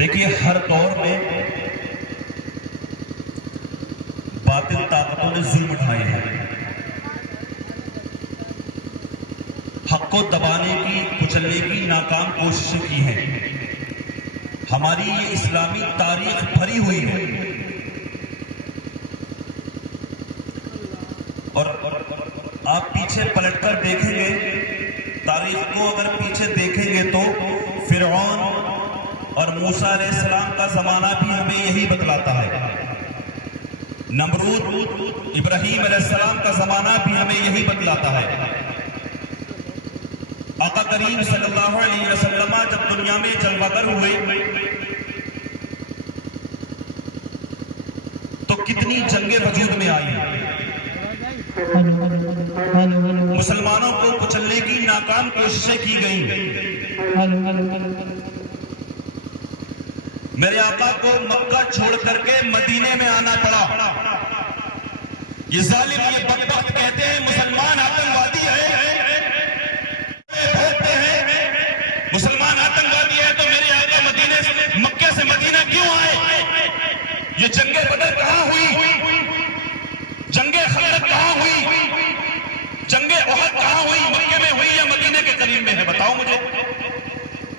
دیکھیے ہر دور میں باطل طاقتوں نے ظلم اٹھائے ہیں، حق کو دبانے کی، کچلنے کی ناکام کوششیں کی ہیں۔ ہماری یہ اسلامی تاریخ بھری ہوئی ہے، اور آپ پیچھے پلٹ کر دیکھیں گے تاریخ کو، اگر پیچھے دیکھیں گے تو فرعون اور موسیٰ علیہ السلام کا زمانہ بھی ہمیں یہی بتلاتا ہے، نمرود ابراہیم علیہ السلام کا زمانہ بھی ہمیں یہی بتلاتا ہے۔ آقا کریم صلی اللہ علیہ وسلم جب دنیا میں جلوہ گر ہوئے تو کتنی جنگیں وجود میں آئی، مسلمانوں کو کچلنے کی ناکام کوششیں کی گئیں۔ میرے آقا کو مکہ چھوڑ کر کے مدینے میں آنا پڑا۔ یہ ظالم، یہ بدبخت کہتے ہیں مسلمان آتنکوادی ہے، مسلمان آتنکوادی ہے، تو میرے آقا مدینے سے، مکہ سے مدینہ کیوں آئے؟ یہ جنگ بدر کہاں ہوئی؟ جنگ خندق کہاں ہوئی؟ جنگ احد کہاں ہوئی؟ مکے میں ہوئی یا مدینے کے قریب میں ہے؟ بتاؤ مجھے۔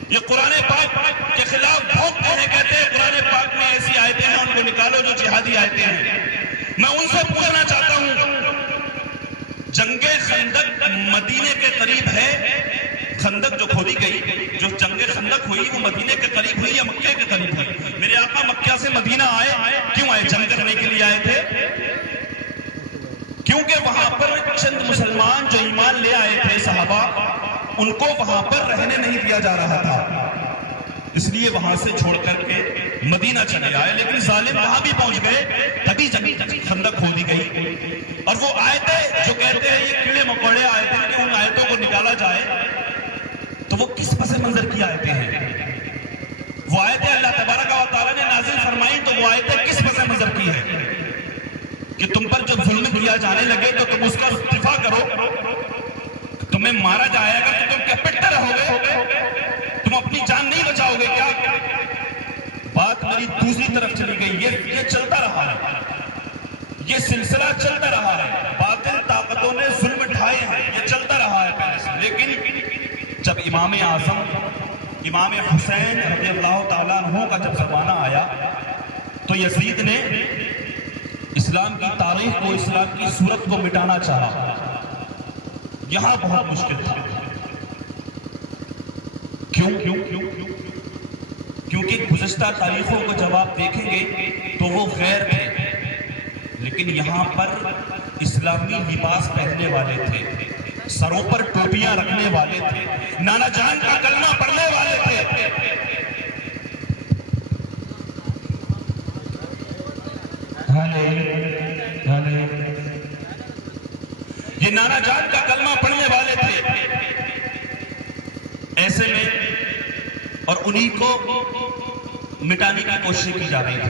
یہ قرآن پاک کے خلاف بھونکتے ہیں، کہتے ہیں قرآن پاک میں ایسی آیتیں ہیں، ان کو نکالو جو جہادی آیتیں ہیں۔ میں ان سے پوچھنا چاہتا ہوں، جنگ خندق مدینے کے قریب ہے؟ خندق جو کھودی گئی، جو جنگ خندق ہوئی، وہ مدینے کے قریب ہوئی یا مکے کے قریب ہوئی؟ میرے آقا مکہ سے مدینہ آئے، کیوں آئے؟ جنگ کرنے کے لیے آئے تھے، کیونکہ وہاں پر چند مسلمان جو ایمان لے آئے تھے صحابہ، ان کو وہاں پر رہنے نہیں دیا جا رہا تھا، اس لیے وہاں سے چھوڑ کر کے مدینہ چلے آئے۔ لیکن ظالم وہاں بھی پہنچ گئے، تبھی خندق کھودی گئی۔ اور وہ آیتیں جو کہتے ہیں یہ کیڑے مکوڑے آیتیں کہ ان آیتوں کو نکالا جائے، تو وہ کس پس منظر کی آیتیں ہیں؟ وہ آیتیں اللہ تبارک و تعالیٰ نے نازل فرمائی، تو وہ آیتیں کس پس منظر کی ہیں؟ کہ تم پر جب ظلم کیا جانے لگے تو تم اس کا دفاع کرو، تمہیں مارا جائے گا تو تم کیا پٹتے رہو گے؟ تم اپنی جان نہیں بچاؤ گے کیا؟ بات میری دوسری طرف چلی گئی، یہ چلتا رہا ہے، یہ سلسلہ چلتا رہا ہے، باطل طاقتوں نے ظلم اٹھائے ہیں، یہ چلتا رہا ہے پہلے سے۔ لیکن جب امام اعظم امام حسین رضی اللہ تعالیٰ عنہ کا جب زمانہ آیا تو یزید نے اسلام کی تاریخ کو، اسلام کی صورت کو مٹانا چاہا۔ یہاں بہت مشکل تھا۔ کیونکہ گزشتہ تاریخوں کو جب آپ دیکھیں گے تو وہ غیر تھے، لیکن یہاں پر اسلامی لباس پہننے والے تھے، سروں پر ٹوپیاں رکھنے والے تھے، نانا جان کا کلمہ پڑھنے والے تھے۔ یہ نانا جان کا کلمہ پڑھنے والے تھے۔ ایسے میں اور انہی کو مٹانے کی کوشش کی جا رہی تھی۔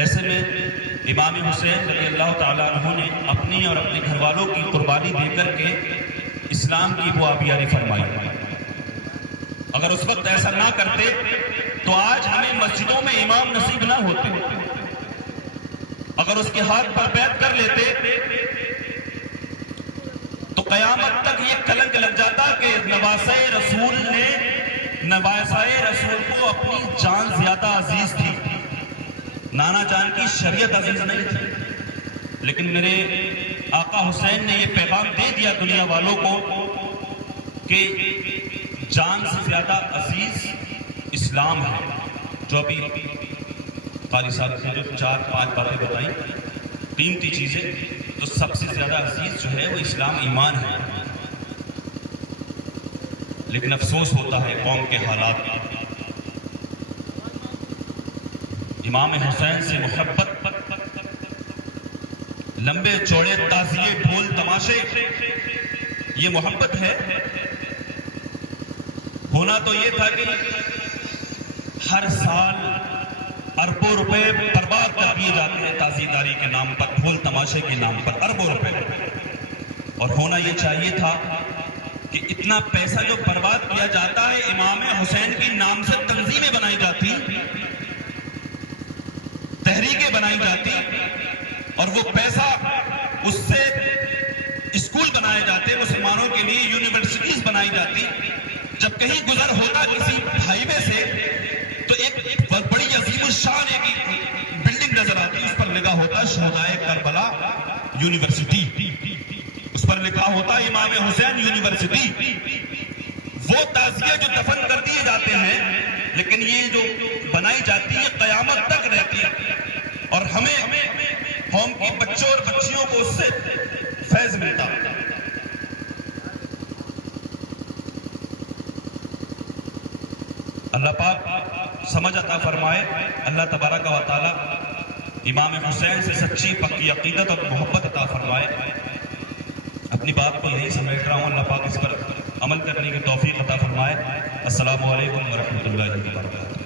ایسے میں امام حسین رضی اللہ تعالیٰ عنہ نے اپنی اور اپنے گھر والوں کی قربانی دے کر کے اسلام کی وہ آبیاری فرمائی۔ اگر اس وقت ایسا نہ کرتے تو آج ہمیں مسجدوں میں امام نصیب نہ ہوتے، اگر اس کے ہاتھ پر بیعت کر لیتے تو قیامت تک یہ کلنک لگ جاتا کہ نواسۂ رسول کو اپنی جان زیادہ عزیز تھی، نانا جان کی شریعت عزیز نہیں تھی۔ لیکن میرے آقا حسین نے یہ پیغام دے دیا دنیا والوں کو کہ جان سے زیادہ عزیز اسلام ہے۔ جو ابھی قاری صاحب نے جو 4-5 باتیں بتائیں قیمتی چیزیں، تو سب سے زیادہ عزیز جو ہے وہ اسلام ایمان ہے۔ لیکن افسوس ہوتا ہے قوم کے حالات، امام حسین سے محبت، لمبے چوڑے تعزیے ڈھول تماشے، یہ محبت ہے؟ ہونا تو یہ تھا کہ ہر سال اربوں روپے برباد کر دیے جاتے ہیں تعزیداری کے نام پر، ڈھول تماشے کے نام پر اربوں روپے، اور ہونا یہ چاہیے تھا کہ اتنا پیسہ جو برباد کیا جاتا ہے، امام حسین کی نام سے تنظیمیں بنائی جاتی، تحریکیں بنائی جاتی، اور وہ پیسہ اس سے اسکول بنائے جاتے، مسلمانوں کے لیے یونیورسٹیز بنائی جاتی۔ جب کہیں گزر ہوتا کسی ہائی وے سے تو ایک بڑی عظیم الشان ایک بلڈنگ نظر آتی، اس پر لکھا ہوتا شہدائے کربلا یونیورسٹی، اس پر لکھا ہوتا امام حسین یونیورسٹی۔ وہ تعزیے جو دفن کر دیے جاتے ہیں، لیکن یہ جو بنائی جاتی ہے قیامت تک رہتی ہے، اور ہمیں قوم کے بچوں اور بچیوں کو اس سے فیض ملتا۔ اللہ پاک سمجھ عطا فرمائے، اللہ تبارک و تعالی امام حسین سے سچی پکی عقیدت اور محبت عطا فرمائے۔ اپنی بات کو یہی سمیٹ رہا ہوں، اللہ پاک اس پر عمل کرنے کی توفیق عطا فرمائے۔ السلام علیکم ورحمۃ اللہ وبرکاتہ۔